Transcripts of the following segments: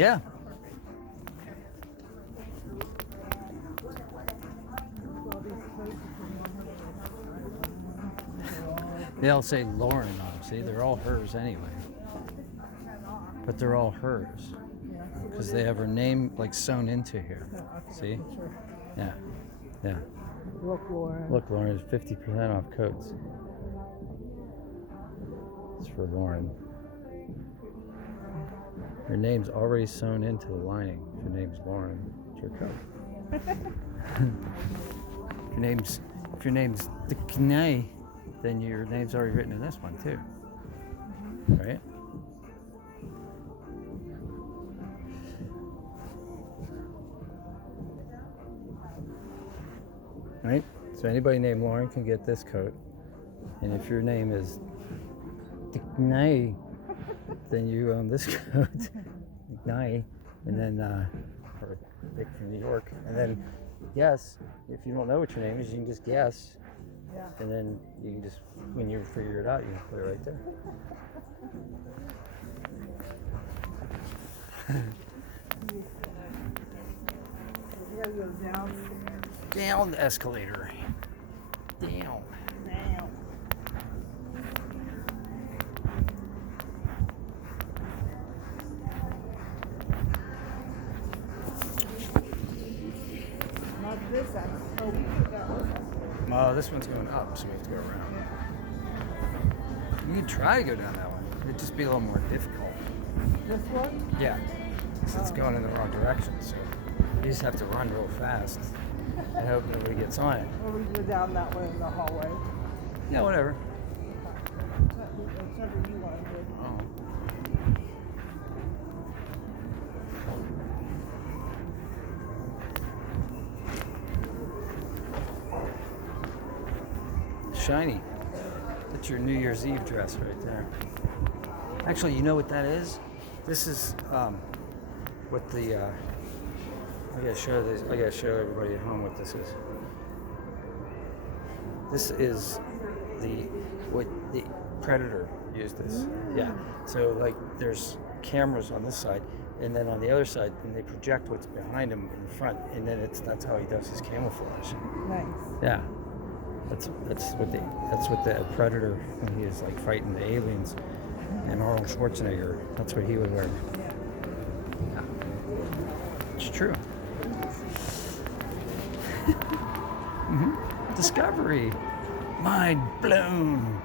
Yeah. They all say Lauren on them. See, they're all hers anyway. But they're all hers. Because they have her name like sewn into here. See? Yeah. Yeah. Look, Lauren. Look, Lauren, is 50% off coats. It's for Lauren. Your name's already sewn into the lining. If your name's Lauren, it's your coat. If your name's Dickney, then your name's already written in this one too. Right? Right? So anybody named Lauren can get this coat. And if your name is Dickney, then you own this coat. Dickney. And then, or Dick from New York. And then, guess, if you don't know what your name is, you can just guess. Yeah. And then you can just, when you figure it out, you can put it right there. You gotta go downstairs. Down the escalator. Down. Down. Not this side. Oh, we should go. Oh, this one's going up, so we have to go around. You can try to go down that one. It'd just be a little more difficult. This one? Yeah. Because it's going in the wrong direction, so you just have to run real fast and hope nobody gets on it. Or we go down that way in the hallway. Yeah, whatever. Whichever you want to do. Oh. Shiny. That's your New Year's Eve dress right there. Actually, you know what that is? This is what the I gotta show this. I gotta show everybody at home what this is. This is what the Predator used this. Yeah. So like, there's cameras on this side, and then on the other side, and they project what's behind him in front, and then that's how he does his camouflage. Nice. Yeah. That's what the Predator, when he is like fighting the aliens, and Arnold Schwarzenegger, that's what he would wear. Yeah. It's true. Mm-hmm. Discovery. Mind blown.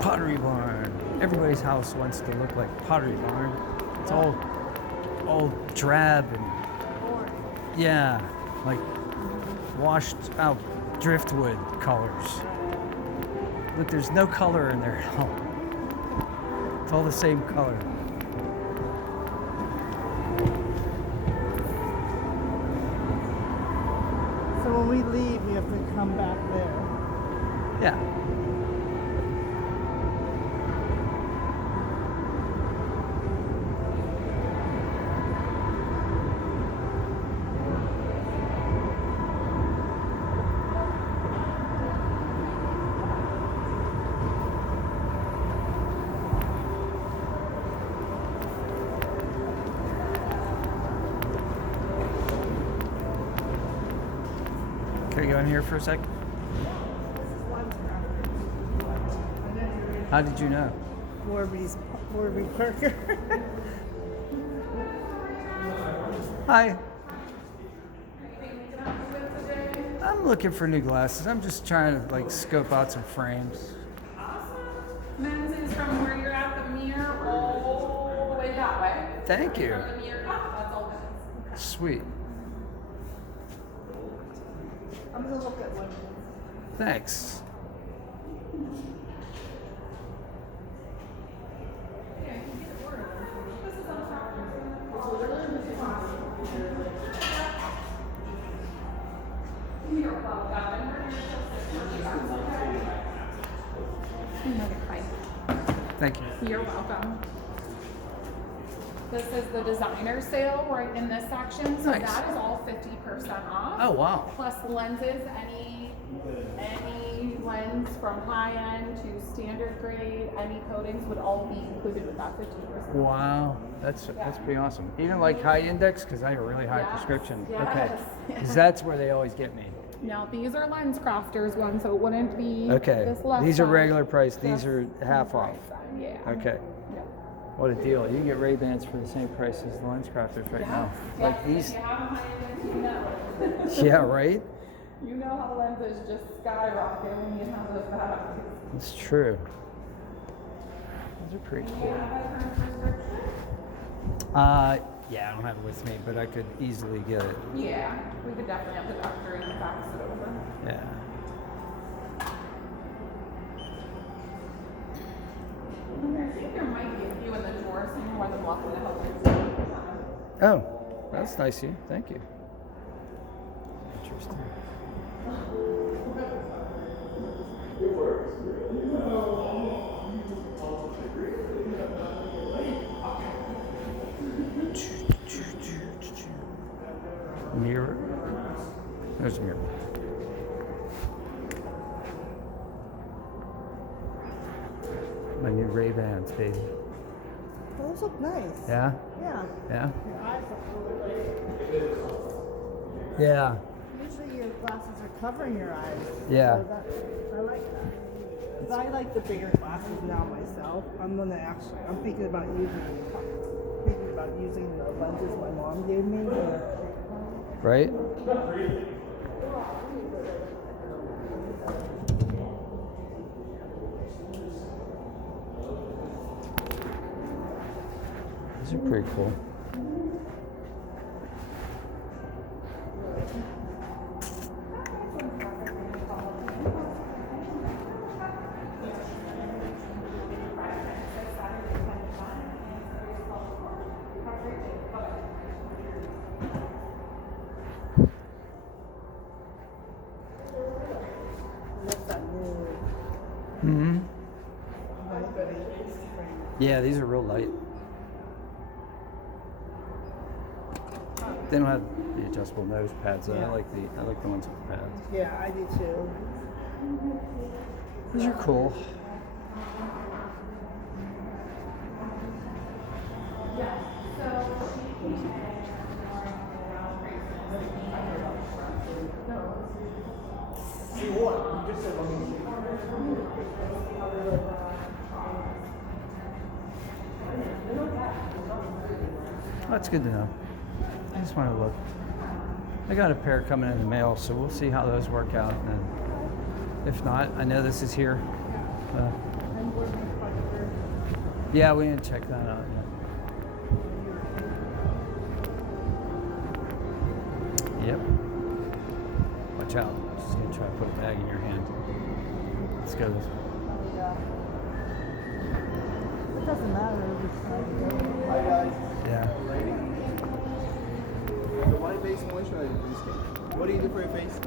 Pottery barn. Everybody's house wants to look like Pottery barn. It's all drab and yeah, like washed out driftwood colors. Look, there's no color in there at all. It's all the same color. So when we leave, we have to come back there. Yeah. Can we go in here for a sec? How did you know? Warby Parker. Hi. I'm looking for new glasses. I'm just trying to like scope out some frames. Men's is from where you're at the mirror all the way that way. Thank you. From the mirror up, that's all men's. Sweet. I'm gonna look at one. Thanks. Another price. Thank you. You're welcome. This is the designer sale right in this section, so Nice. that is all 50% off. Oh wow. Plus lenses, any lens from high end to standard grade, any coatings would all be included with that 15%. Wow, that's pretty awesome. Even like high index, because I have a really high Yes, prescription. yes. Okay, because that's where they always get me. Now these are Lens Crafters ones, so it wouldn't be Okay, this left these are side. regular price. These This are half off. right side, Yeah. Okay, Yep. what a deal. You can get Ray-Bans for the same price as the Lens Crafters right now. Like Yes, these. If you have a high end, you know. Yeah, right? You know how lenses just skyrocket when you have those bad eyes. It's true. Those are pretty Do you cool. have a current prescription? Yeah, I don't have it with me, but I could easily get it. Yeah, we could definitely have the doctor and fax it over. Yeah. I think there might be a few in the drawer, so you're more than welcome to help yourself. Oh, that's nice of you. Thank you. Interesting. Mirror. There's a mirror. My new Ray-Bans, baby. Those look nice. Yeah? Yeah. Yeah? Your eyes look really good. Yeah. Usually your glasses are covering your eyes. Yeah. So I like that. 'Cause I like the bigger glasses now myself. I'm thinking about using the lenses my mom gave me. Right? These are pretty cool. Mm-hmm. Yeah, these are real light. They don't have the adjustable nose pads. Though. Yeah. I like the ones with pads. Yeah, I do too. These are cool. That's good to know. I just want to look. I got a pair coming in the mail, so we'll see how those work out. And if not, I know this is here. Yeah, we didn't check that out yet. Yep. Watch out. Just gonna try to put a bag in your hand. Let's go this way. It doesn't matter. Hi guys. Yeah. The white-based moisturizer for your skin. What do you do for your face?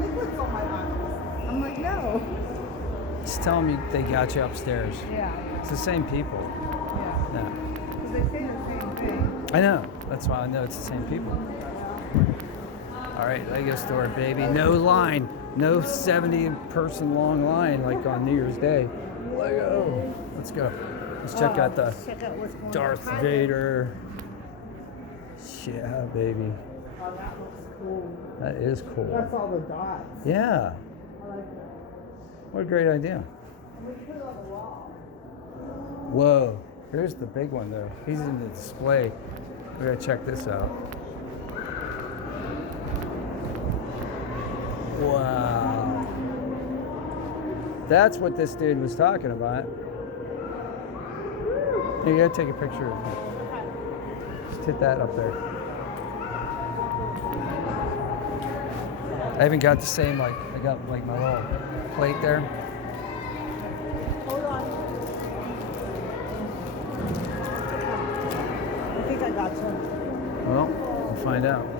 Liquids on my eyes. I'm like, no. Just tell them they got you upstairs. Yeah. It's the same people. Yeah. Yeah. Because they say the same thing. I know. That's why I know it's the same people. All right, Lego store, baby. No line. No 70-person long line like on New Year's Day. Lego. Let's go. Let's check out the Check out what's going Darth on. Vader. Yeah, baby. Oh, that looks cool. That is cool. That's all the dots. Yeah. I like that. What a great idea. And we put it on the wall. Whoa. Here's the big one, though. He's in the display. We gotta check this out. Wow. That's what this dude was talking about. Here, you gotta take a picture of it. Just hit that up there. I haven't got the same, like, I got like my little plate there. Hold on. I think I got some. Well, we'll find out.